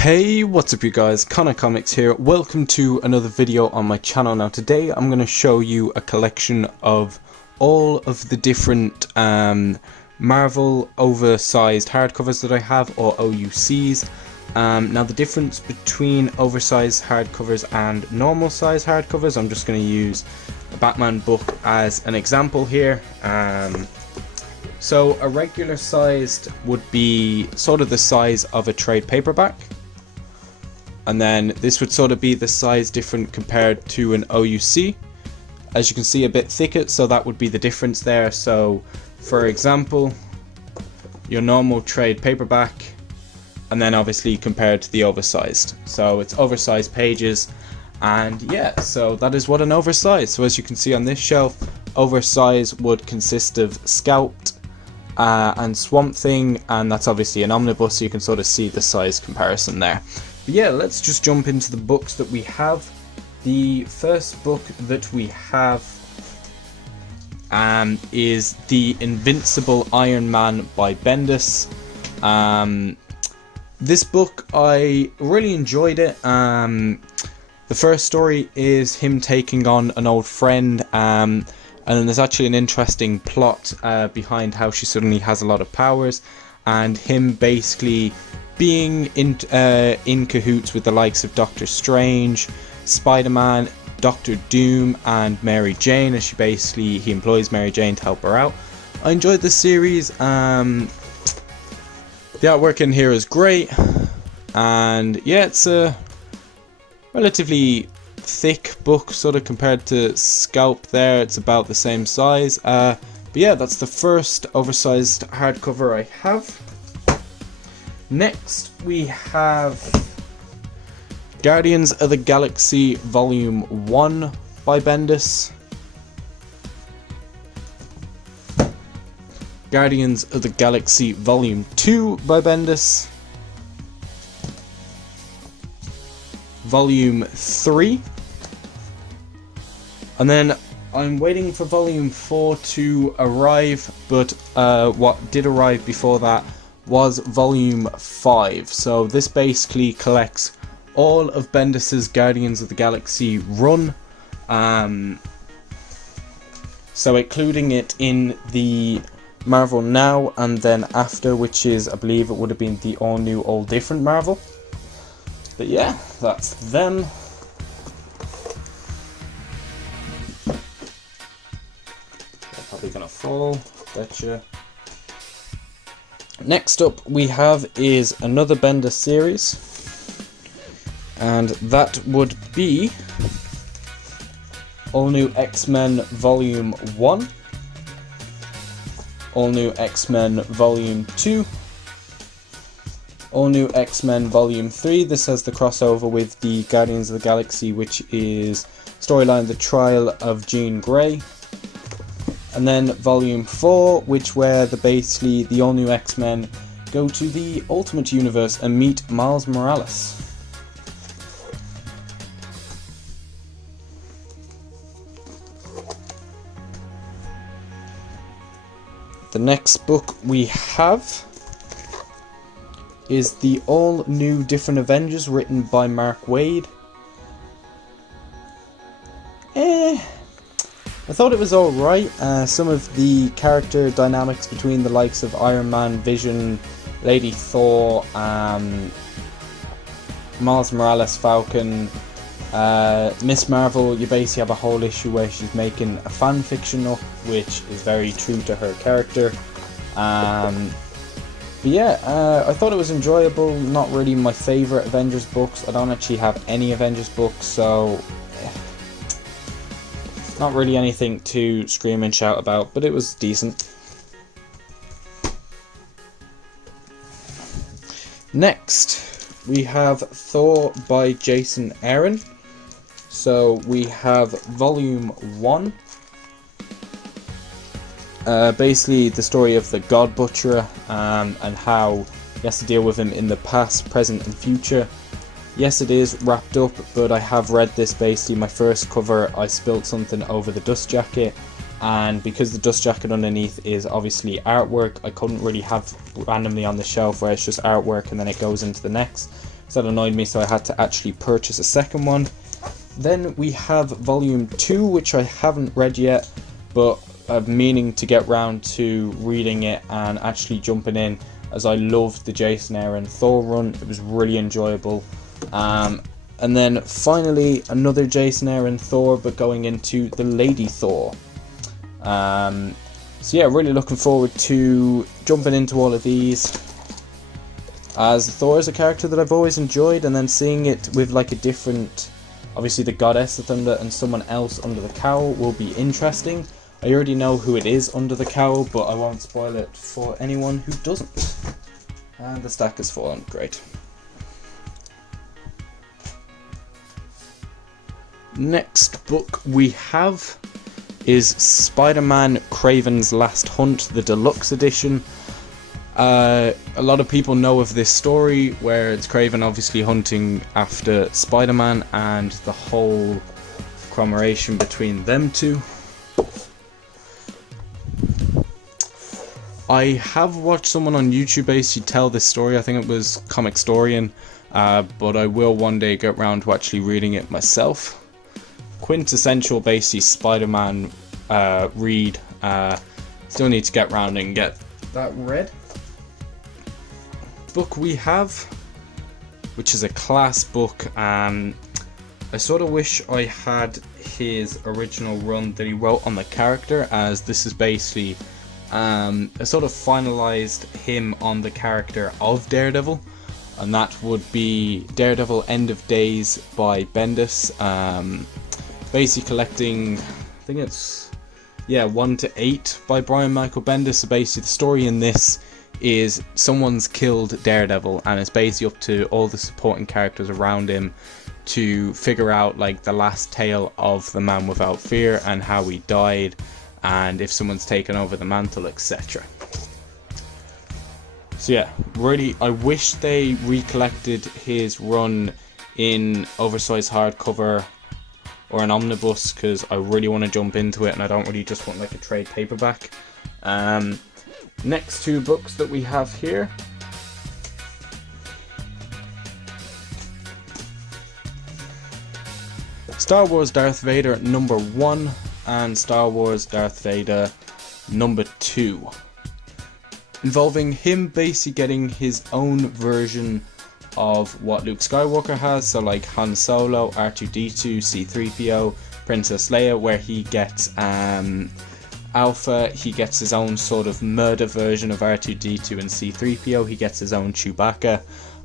Hey, what's up you guys, Connor Comics here. Welcome to another video on my channel. Now today I'm going to show you a collection of all of the different Marvel oversized hardcovers that I have, or OUCs. Now the difference between oversized hardcovers and normal size hardcovers, I'm just going to use a Batman book as an example here. So a regular sized would be sort of the size of a trade paperback. And then this would sort of be the size different compared to an OUC. As you can see, a bit thicker, so that would be the difference there. So for example, your normal trade paperback, and then obviously compared to the oversized. So it's oversized pages, and yeah, so that is what an oversized. So as you can see on this shelf, oversized would consist of Scalped and Swamp Thing, and that's obviously an omnibus, so you can sort of see the size comparison there. But yeah, let's just jump into the books that we have. The first book that we have is The Invincible Iron Man by Bendis. This book, I really enjoyed it. The first story is him taking on an old friend, and then there's actually an interesting plot behind how she suddenly has a lot of powers, and him basically being in cahoots with the likes of Doctor Strange, Spider-Man, Doctor Doom, and Mary Jane, as he employs Mary Jane to help her out. I enjoyed the series. The artwork in here is great, and yeah, it's a relatively thick book, sort of compared to Scalp there. It's about the same size. But yeah, that's the first oversized hardcover I have. Next we have Guardians of the Galaxy Volume 1 by Bendis. Guardians of the Galaxy Volume 2 by Bendis. Volume 3. And then I'm waiting for Volume 4 to arrive, but what did arrive before that was Volume 5. So this basically collects all of Bendis's Guardians of the Galaxy run. So including it in the Marvel Now and then After, which is, I believe it would have been the all new, all different Marvel. But yeah, that's them. They're probably gonna fall, betcha. Next up we have is another Bendis series, and that would be All New X-Men Volume 1, All New X-Men Volume 2, All New X-Men Volume 3. This has the crossover with the Guardians of the Galaxy, which is storyline The Trial of Jean Grey. And then Volume 4, where basically the all new X-Men go to the Ultimate Universe and meet Miles Morales. The next book we have is the all new Different Avengers, written by Mark Waid. I thought it was alright. Some of the character dynamics between the likes of Iron Man, Vision, Lady Thor, Miles Morales, Falcon, Miss Marvel, you basically have a whole issue where she's making a fan fiction up, which is very true to her character. But yeah, I thought it was enjoyable. Not really my favourite Avengers books. I don't actually have any Avengers books, so not really anything to scream and shout about, but it was decent. Next, we have Thor by Jason Aaron. So we have Volume 1. Basically the story of the God Butcher, and how he has to deal with him in the past, present and future. Yes, it is wrapped up, but I have read this. Basically, my first cover, I spilled something over the dust jacket, and because the dust jacket underneath is obviously artwork, I couldn't really have randomly on the shelf where it's just artwork and then it goes into the next. So that annoyed me, so I had to actually purchase a second one. Then we have volume 2, which I haven't read yet, but I'm meaning to get round to reading it and actually jumping in, as I loved the Jason Aaron Thor run. It was really enjoyable. And then finally another Jason Aaron Thor, but going into the Lady Thor. So yeah, really looking forward to jumping into all of these, as Thor is a character that I've always enjoyed, and then seeing it with like a different, obviously the goddess of Thunder and someone else under the cowl will be interesting. I already know who it is under the cowl, but I won't spoil it for anyone who doesn't. And the stack has fallen, great. Next book we have is Spider-Man Kraven's Last Hunt, the deluxe edition. A lot of people know of this story where it's Kraven obviously hunting after Spider-Man and the whole commemoration between them two. I have watched someone on YouTube basically tell this story. I think it was Comic Storian, but I will one day get round to actually reading it myself. Quintessential basically Spider-Man read. Still need to get round and get that read. Book we have, which is a class book. I sort of wish I had his original run that he wrote on the character, as this is basically I sort of finalized him on the character of Daredevil, and that would be Daredevil End of Days by Bendis. Basically collecting, I think it's 1 to 8 by Brian Michael Bendis. So basically the story in this is someone's killed Daredevil, and it's basically up to all the supporting characters around him to figure out like the last tale of the Man Without Fear and how he died, and if someone's taken over the mantle, etc. So yeah, really, I wish they recollected his run in oversized hardcover or an omnibus, because I really want to jump into it and I don't really just want like a trade paperback. Next two books that we have here. Star Wars Darth Vader number 1 and Star Wars Darth Vader number 2. Involving him basically getting his own version of what Luke Skywalker has, so like Han Solo, R2-D2, C-3PO, Princess Leia, where he gets Alpha, he gets his own sort of murder version of R2-D2 and C-3PO, he gets his own Chewbacca,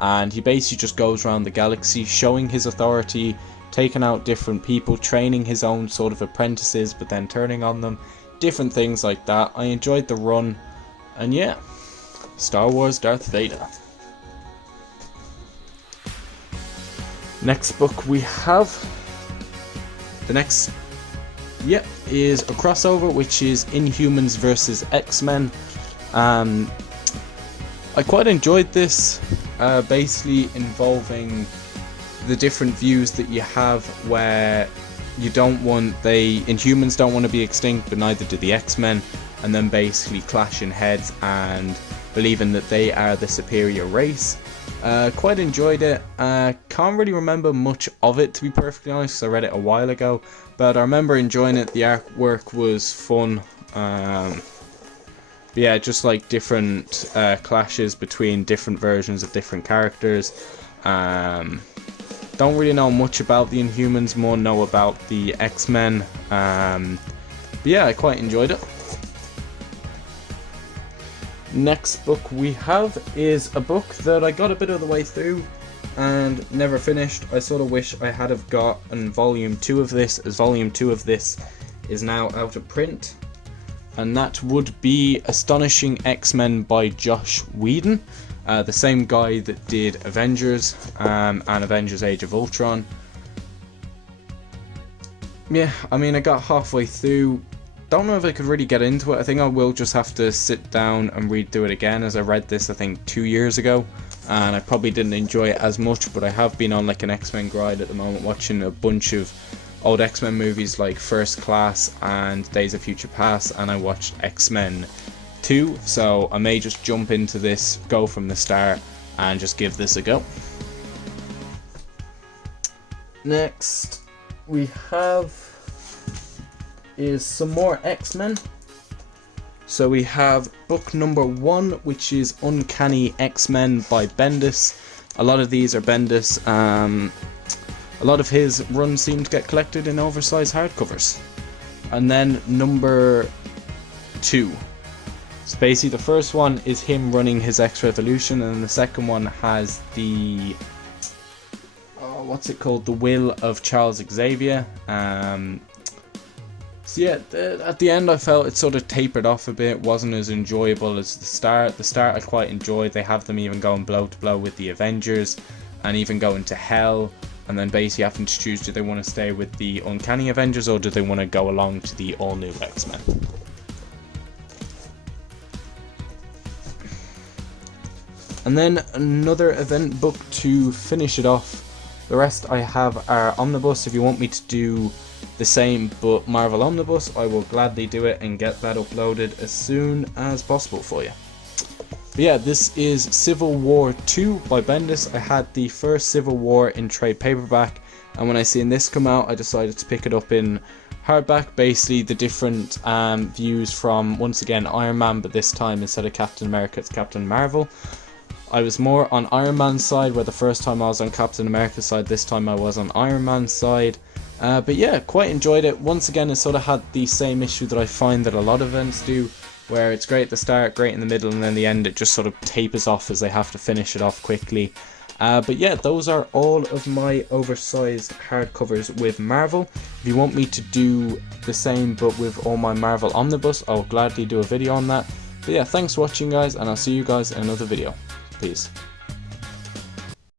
and he basically just goes around the galaxy showing his authority, taking out different people, training his own sort of apprentices, but then turning on them, different things like that. I enjoyed the run, and yeah, Star Wars Darth Vader. Next book we have, the next is a crossover, which is Inhumans vs X-Men. I quite enjoyed this, basically involving the different views that you have, where you don't want Inhumans don't want to be extinct, but neither do the X-Men, and then basically clashing heads and believing that they are the superior race. Quite enjoyed it. Can't really remember much of it, to be perfectly honest, because I read it a while ago, but I remember enjoying it. The artwork was fun. But yeah, just like different clashes between different versions of different characters. Don't really know much about the Inhumans, more know about the X-Men. But yeah, I quite enjoyed it. Next book we have is a book that I got a bit of the way through and never finished. I sort of wish I had have gotten volume 2 of this, as volume 2 of this is now out of print, and that would be Astonishing X-Men by Joss Whedon, the same guy that did Avengers and Avengers Age of Ultron. Yeah, I mean, I got halfway through. Don't know if I could really get into it. I think I will just have to sit down and read through it again, as I read this I think 2 years ago and I probably didn't enjoy it as much, but I have been on like an X-Men grind at the moment, watching a bunch of old X-Men movies like First Class and Days of Future Past, and I watched X-Men 2, so I may just jump into this, go from the start and just give this a go. Next we have is some more X-Men. So we have book number 1, which is Uncanny X-Men by Bendis. A lot of these are Bendis. A lot of his runs seem to get collected in oversized hardcovers. And then number 2. So basically the first one is him running his X-Revolution, and the second one has the what's it called? The Will of Charles Xavier. So yeah, at the end I felt it sort of tapered off a bit, wasn't as enjoyable as the start. The start I quite enjoyed. They have them even going blow to blow with the Avengers, and even going to hell, and then basically having to choose, do they want to stay with the Uncanny Avengers or do they want to go along to the all new X-Men? And then another event book to finish it off. The rest I have are omnibus. If you want me to do the same but Marvel omnibus, I will gladly do it and get that uploaded as soon as possible for you. But yeah, this is Civil War 2 by Bendis. I had the first Civil War in trade paperback, and when I seen this come out I decided to pick it up in hardback. Basically the different views from, once again, Iron Man, but this time instead of Captain America it's Captain Marvel. I was more on Iron Man's side, where the first time I was on Captain America's side, this time I was on Iron Man's side. But yeah, quite enjoyed it. Once again, it sort of had the same issue that I find that a lot of events do, where it's great at the start, great in the middle, and then the end it just sort of tapers off as they have to finish it off quickly. But yeah, those are all of my oversized hardcovers with Marvel. If you want me to do the same but with all my Marvel omnibus, I'll gladly do a video on that. But yeah, thanks for watching guys, and I'll see you guys in another video. Peace.